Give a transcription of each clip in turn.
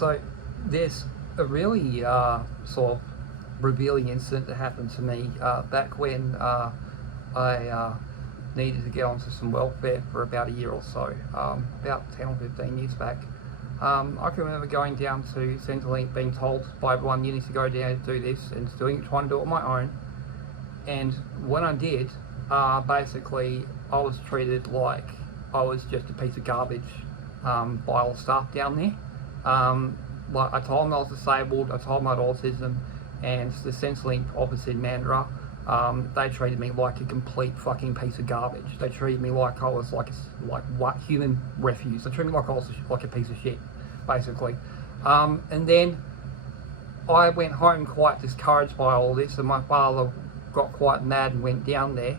So there's a really sort of revealing incident that happened to me back when I needed to get onto some welfare for about a year or so, about 10 or 15 years back. I can remember going down to Centrelink, being told by everyone, you need to go down and do this, and trying to do it on my own. And when I did, basically I was treated like I was just a piece of garbage by all the staff down there. Like, I told them I was disabled, I told them I had autism, and the Centrelink office in Mandurah, they treated me like a complete fucking piece of garbage. They treated me like I was like what human refuse. They treated me like I was like a piece of shit, basically. And then I went home quite discouraged by all this, and my father got quite mad and went down there,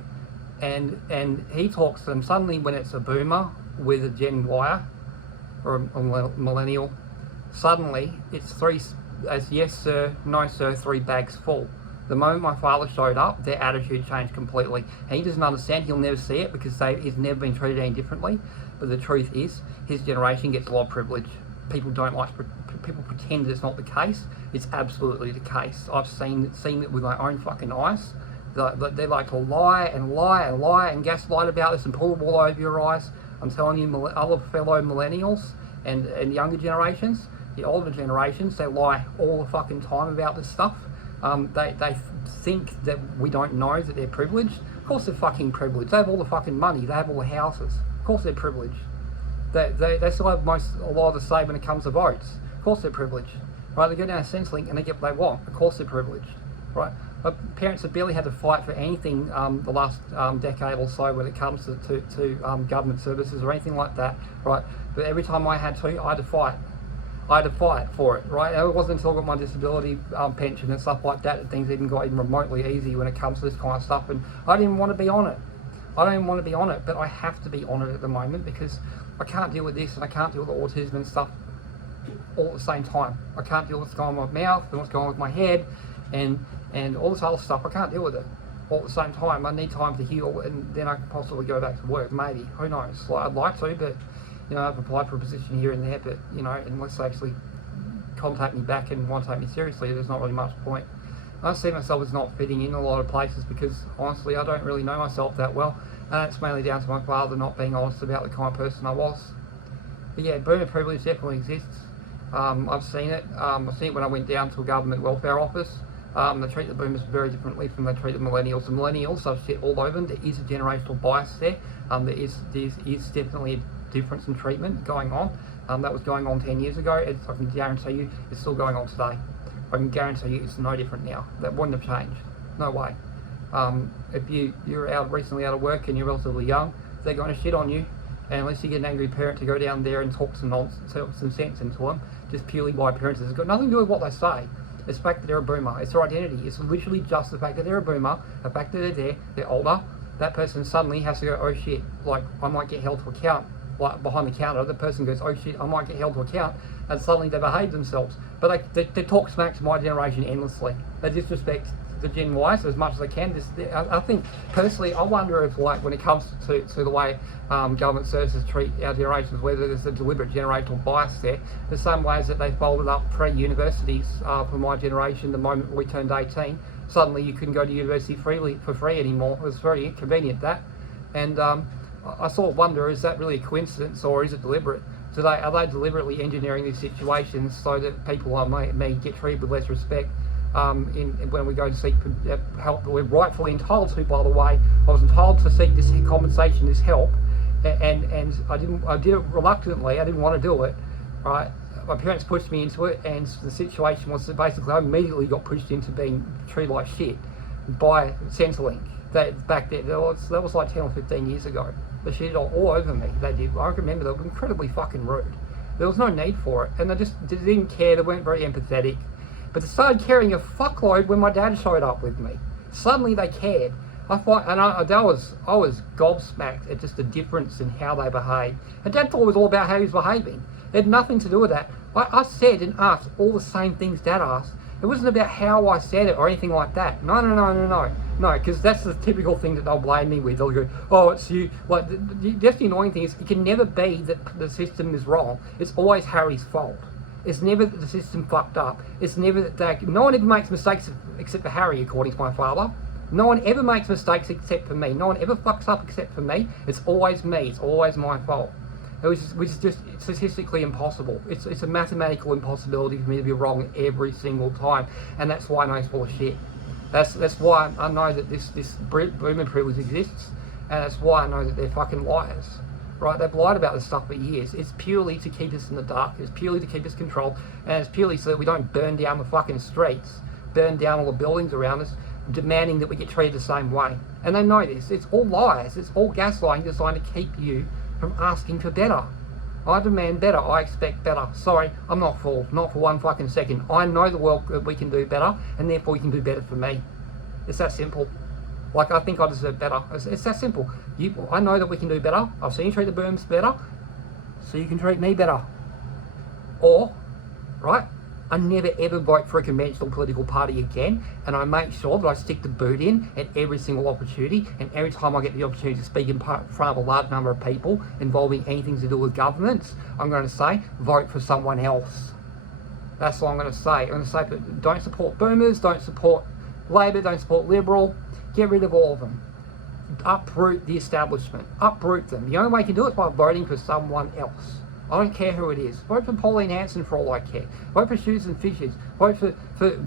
and he talks to them. Suddenly, when it's a boomer with a Gen Y or a millennial, suddenly it's yes sir, no sir, 3 bags full. The moment my father showed up, their attitude changed completely. And he doesn't understand, he'll never see it because he's never been treated any differently. But the truth is, his generation gets a lot of privilege. People don't like, people pretend it's not the case. It's absolutely the case. I've seen it with my own fucking eyes. They like to lie and lie and lie and gaslight about this and pull the wool over your eyes. I'm telling you, other fellow millennials and younger generations, the older generations, they lie all the fucking time about this stuff. They think that we don't know that they're privileged. Of course they're fucking privileged. They have all the fucking money. They have all the houses. Of course they're privileged. They still have a lot of the say when it comes to votes. Of course they're privileged. Right? They go down to Centrelink and they get what they want. Of course they're privileged. Right? My parents have barely had to fight for anything the last decade or so when it comes to government services or anything like that. Right? But every time I had to fight. I had to fight for it, right? It wasn't until I got my disability pension and stuff like that things even got even remotely easy when it comes to this kind of stuff, and I didn't want to be on it. I don't even want to be on it, but I have to be on it at the moment because I can't deal with this and I can't deal with autism and stuff all at the same time. I can't deal with what's going on with my mouth and what's going on with my head and all this other stuff. I can't deal with it all at the same time. I need time to heal, and then I can possibly go back to work, maybe. Who knows? Like, I'd like to, but you know, I've applied for a position here and there, but you know, unless they actually contact me back and want to take me seriously, there's not really much point. I see myself as not fitting in a lot of places because honestly, I don't really know myself that well, and that's mainly down to my father not being honest about the kind of person I was. But yeah, boomer privilege definitely exists. I've seen it. I've seen it when I went down to a government welfare office. They treat the boomers very differently from they treat the millennials. The millennials, I've said all over them, there is a generational bias there. There is definitely a difference in treatment going on. That was going on 10 years ago. I can guarantee you it's still going on today. I can guarantee you it's no different now. That wouldn't have changed. No way. If you're recently out of work and you're relatively young, they're going to shit on you. And unless you get an angry parent to go down there and talk some nonsense, talk some sense into them, just purely by appearances, it's got nothing to do with what they say. It's the fact that they're a boomer. It's their identity. It's literally just the fact that they're a boomer, the fact that they're there, they're older. That person suddenly has to go, oh shit, like I might get held to account. Like behind the counter, the person goes, oh shit, I might get held to account, and suddenly they behave themselves. But they talk smack to my generation endlessly. They disrespect the Gen Y as much as they can. I think, personally, I wonder if, like, when it comes to the way government services treat our generations, whether there's a deliberate generational bias there. The same ways that they folded up pre-universities for my generation the moment we turned 18. Suddenly you couldn't go to university for free anymore. It was very inconvenient, that. And I sort of wonder, is that really a coincidence or is it deliberate? Are they deliberately engineering these situations so that people like me get treated with less respect when we go to seek help that we're rightfully entitled to, by the way? I was entitled to seek this compensation, this help, and I did it reluctantly. I didn't want to do it, right? My parents pushed me into it, and the situation was that basically I immediately got pushed into being treated like shit by Centrelink. Back then, that was like 10 or 15 years ago. They shit all over me. They did. I remember they were incredibly fucking rude. There was no need for it, and they didn't care. They weren't very empathetic. But they started caring a fuckload when my dad showed up with me. Suddenly they cared. I was gobsmacked at just the difference in how they behaved. And Dad thought it was all about how he was behaving. It had nothing to do with that. I said and asked all the same things Dad asked. It wasn't about how I said it or anything like that. No, because that's the typical thing that they'll blame me with. They'll go, oh, it's you. Like, that's the annoying thing is, it can never be that the system is wrong. It's always Harry's fault. It's never that the system fucked up. It's never that no one ever makes mistakes except for Harry, according to my father. No one ever makes mistakes except for me. No one ever fucks up except for me. It's always me. It's always my fault. Which is just statistically impossible. It's a mathematical impossibility for me to be wrong every single time, and that's why I know it's full of shit. That's why I know that this boomer privilege exists, and that's why I know that they're fucking liars. Right? They've lied about this stuff for years. It's purely to keep us in the dark. It's purely to keep us controlled, and it's purely so that we don't burn down the fucking streets, burn down all the buildings around us, demanding that we get treated the same way. And they know this. It's all lies. It's all gaslighting designed to keep you from asking for better. I demand better. I expect better. Sorry, I'm not fooled. Not for one fucking second. I know the world that we can do better, and therefore you can do better for me. It's that simple. Like, I think I deserve better. It's that simple. I know that we can do better. I've seen you treat the booms better, so you can treat me better. Or, right, I never ever vote for a conventional political party again, and I make sure that I stick the boot in at every single opportunity, and every time I get the opportunity to speak in front of a large number of people involving anything to do with governments, I'm going to say, vote for someone else. That's what I'm going to say. I'm going to say, don't support boomers, don't support Labor, don't support Liberal, get rid of all of them. Uproot the establishment, uproot them. The only way you can do it is by voting for someone else. I don't care who it is. Vote for Pauline Hanson for all I care. Vote for Susan Fishers. Vote for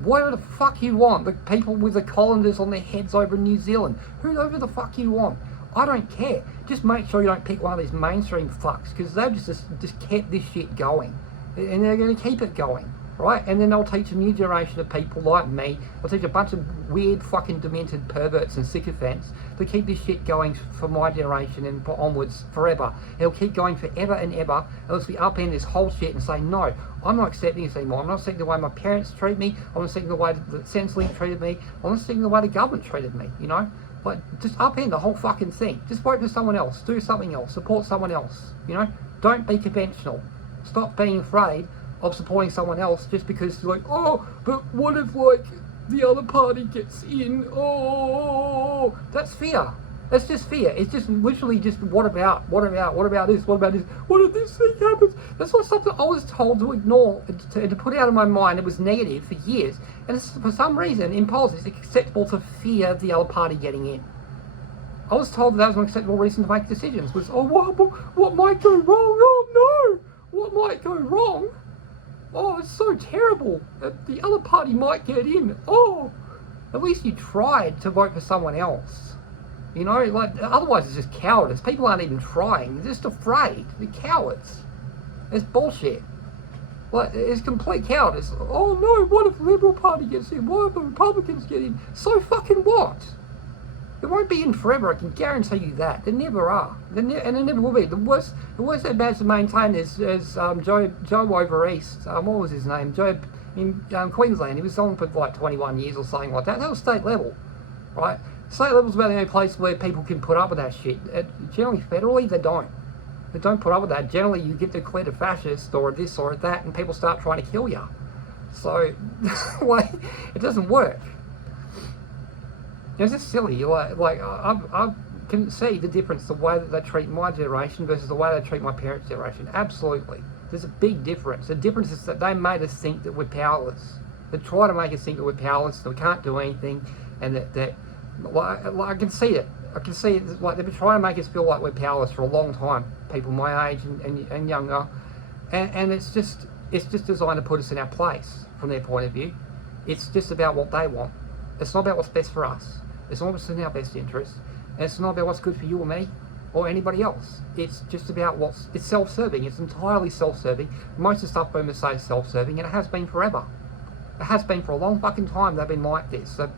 whatever the fuck you want. The people with the colanders on their heads over in New Zealand. Whoever the fuck you want. I don't care. Just make sure you don't pick one of these mainstream fucks, because they've just kept this shit going. And they're going to keep it going. Right? And then they'll teach a new generation of people like me. They'll teach a bunch of weird fucking demented perverts and sycophants to keep this shit going for my generation and onwards forever. It'll keep going forever and ever unless we upend this whole shit and say, no, I'm not accepting this anymore. I'm not accepting the way my parents treat me. I'm not accepting the way the Centrelink treated me. I'm not accepting the way the government treated me, you know? Like, just upend the whole fucking thing. Just vote for someone else. Do something else. Support someone else, you know? Don't be conventional. Stop being afraid of supporting someone else just because you're like, oh, but what if, like, the other party gets in? Oh, that's fear. That's just fear. It's just literally just what about this? What about this? What if this thing happens? That's not something I was told to ignore and to put out of my mind. It was negative for years. And it's, for some reason, in politics, it's acceptable to fear the other party getting in. I was told that was an acceptable reason to make decisions. Was, oh, what might go wrong? Oh, no. What might go wrong? Oh, it's so terrible. The other party might get in. Oh, at least you tried to vote for someone else. You know, like, otherwise it's just cowardice. People aren't even trying. They're just afraid. They're cowards. It's bullshit. Like, it's complete cowardice. Oh no, what if the Liberal Party gets in? What if the Republicans get in? So fucking what? It won't be in forever, I can guarantee you that. There never are. And there never will be. The worst they're bad to maintain is Joe over east. What was his name? Joe in Queensland. He was on for like 21 years or something like that. That was state level, right? State level's about the only place where people can put up with that shit. Generally, federally, they don't. They don't put up with that. Generally, you get declared a fascist or this or that, and people start trying to kill you. So, like, it doesn't work. It's just silly. I can see the difference, the way that they treat my generation versus the way they treat my parents' generation. Absolutely. There's a big difference. The difference is that they made us think that we're powerless. They try to make us think that we're powerless, that we can't do anything, and that I can see it. I can see it. Like, they've been trying to make us feel like we're powerless for a long time. People my age and younger, and it's just designed to put us in our place from their point of view. It's just about what they want. It's not about what's best for us. It's not what's in our best interest. And it's not about what's good for you or me or anybody else. It's just about it's self-serving. It's entirely self-serving. Most of the stuff boomers say is self-serving, and it has been forever. It has been for a long fucking time. They've been like this. They've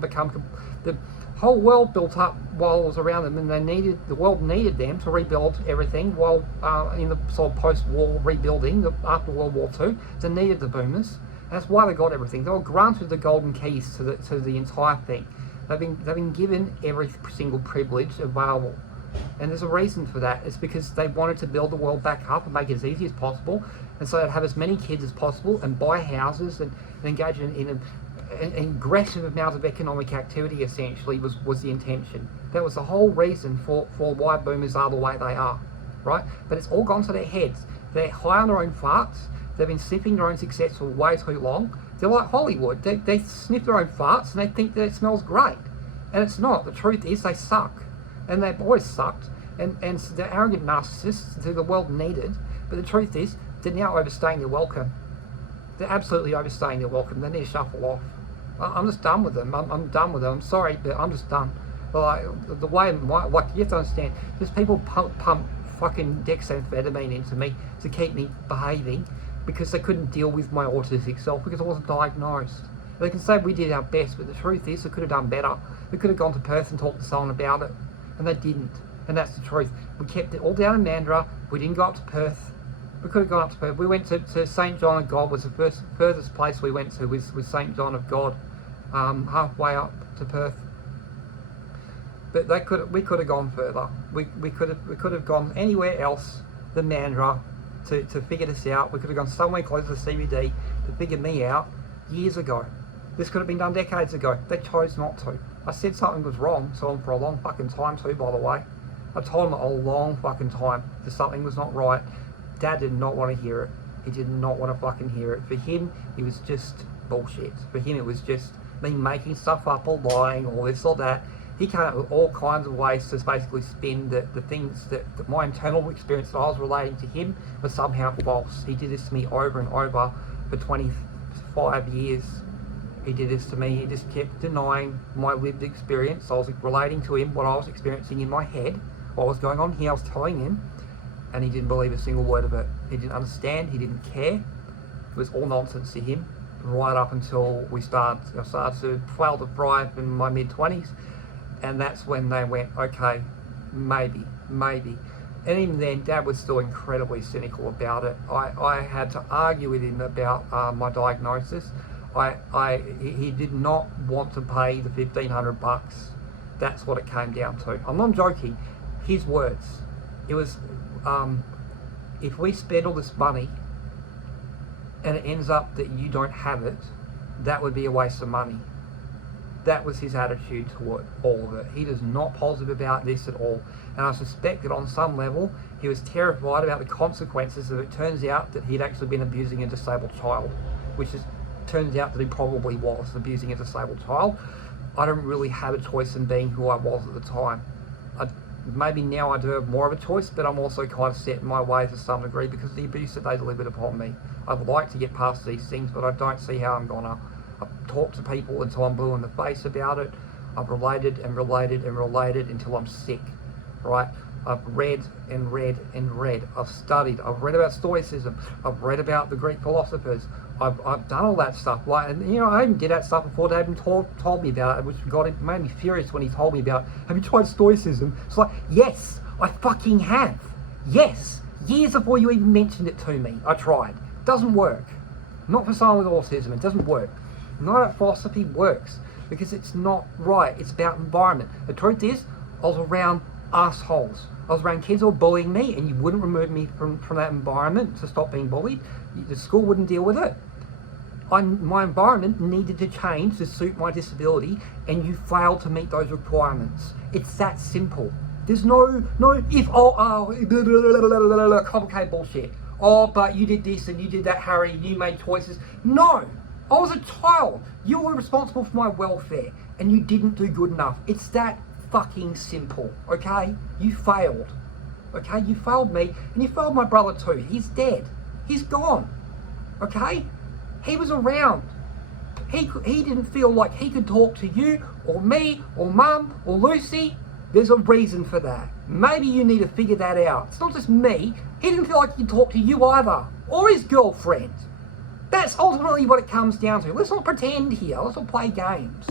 become the whole world built up while it was around them, and the world needed them to rebuild everything while in the sort of post-war rebuilding after World War II. They needed the boomers. That's why they got everything. They were granted the golden keys to the entire thing. They've been given every single privilege available. And there's a reason for that. It's because they wanted to build the world back up and make it as easy as possible. And so they'd have as many kids as possible and buy houses and engage in an aggressive amount of economic activity, essentially, was the intention. That was the whole reason for why boomers are the way they are, right? But it's all gone to their heads. They're high on their own farts. They've been sniffing their own success for way too long. They're like Hollywood. They sniff their own farts and they think that it smells great. And it's not. The truth is they suck. And they've always sucked. And so they're arrogant narcissists who the world needed. But the truth is, they're now overstaying their welcome. They're absolutely overstaying their welcome. They need to shuffle off. I'm just done with them. I'm done with them. I'm sorry, but I'm just done. Like, the way, like, you have to understand, there's people pump fucking dexamphetamine into me to keep me behaving because they couldn't deal with my autistic self because I wasn't diagnosed. They can say we did our best, but the truth is we could have done better. We could have gone to Perth and talked to someone about it, and they didn't. And that's the truth. We kept it all down in Mandurah. We didn't go up to Perth. We could have gone up to Perth. We went to St. John of God, was the furthest place we went to was St. John of God, halfway up to Perth. But we could have gone further. We could have gone anywhere else than Mandurah to figure this out. We could have gone somewhere closer to CBD to figure me out years ago. This could have been done decades ago. They chose not to. I said something was wrong to them for a long fucking time too, by the way. I told them a long fucking time that something was not right. Dad did not want to hear it. He did not want to fucking hear it. For him, it was just bullshit. For him, it was just me making stuff up or lying or this or that. He came up with all kinds of ways to basically spin the things that my internal experience that I was relating to him was somehow false. He did this to me over and over for 25 years. He did this to me. He just kept denying my lived experience. I was relating to him what I was experiencing in my head, what was going on here. I was telling him, and he didn't believe a single word of it. He didn't understand. He didn't care. It was all nonsense to him, right up until I started to fail to thrive in my mid-20s. And that's when they went, okay, maybe. And even then, Dad was still incredibly cynical about it. I had to argue with him about my diagnosis. He did not want to pay the $1,500. That's what it came down to. I'm not joking. His words. It was, if we spend all this money and it ends up that you don't have it, that would be a waste of money. That was his attitude toward all of it. He is not positive about this at all. And I suspect that on some level, he was terrified about the consequences if it turns out that he'd actually been abusing a disabled child, which turns out that he probably was abusing a disabled child. I don't really have a choice in being who I was at the time. Maybe now I do have more of a choice, but I'm also kind of set in my ways to some degree because of the abuse that they delivered upon me. I'd like to get past these things, but I don't see how I'm gonna. I've talked to people until I'm blue in the face about it. I've related until I'm sick, right? I've read. I've studied. I've read about Stoicism. I've read about the Greek philosophers. I've done all that stuff. Like, and you know, I even did that stuff before they even told me about it, which made me furious when he told me about, have you tried Stoicism? It's like, yes, I fucking have. Yes, years before you even mentioned it to me, I tried. Doesn't work. Not for someone with autism. It doesn't work. None of that philosophy works because it's not right. It's about environment. The truth is, I was around assholes. I was around kids who were bullying me, and you wouldn't remove me from that environment to stop being bullied. The school wouldn't deal with it. My environment needed to change to suit my disability, and you failed to meet those requirements. It's that simple. There's no if, complicated bullshit. Oh, but you did this and you did that, Harry, you made choices. No, I was a child. You were responsible for my welfare, and you didn't do good enough. It's that fucking simple, okay? You failed, okay? You failed me, and you failed my brother too. He's dead. He's gone, okay? He was around. He didn't feel like he could talk to you, or me, or Mum, or Lucy. There's a reason for that. Maybe you need to figure that out. It's not just me. He didn't feel like he could talk to you either, or his girlfriend. That's ultimately what it comes down to. Let's not pretend here. Let's not play games.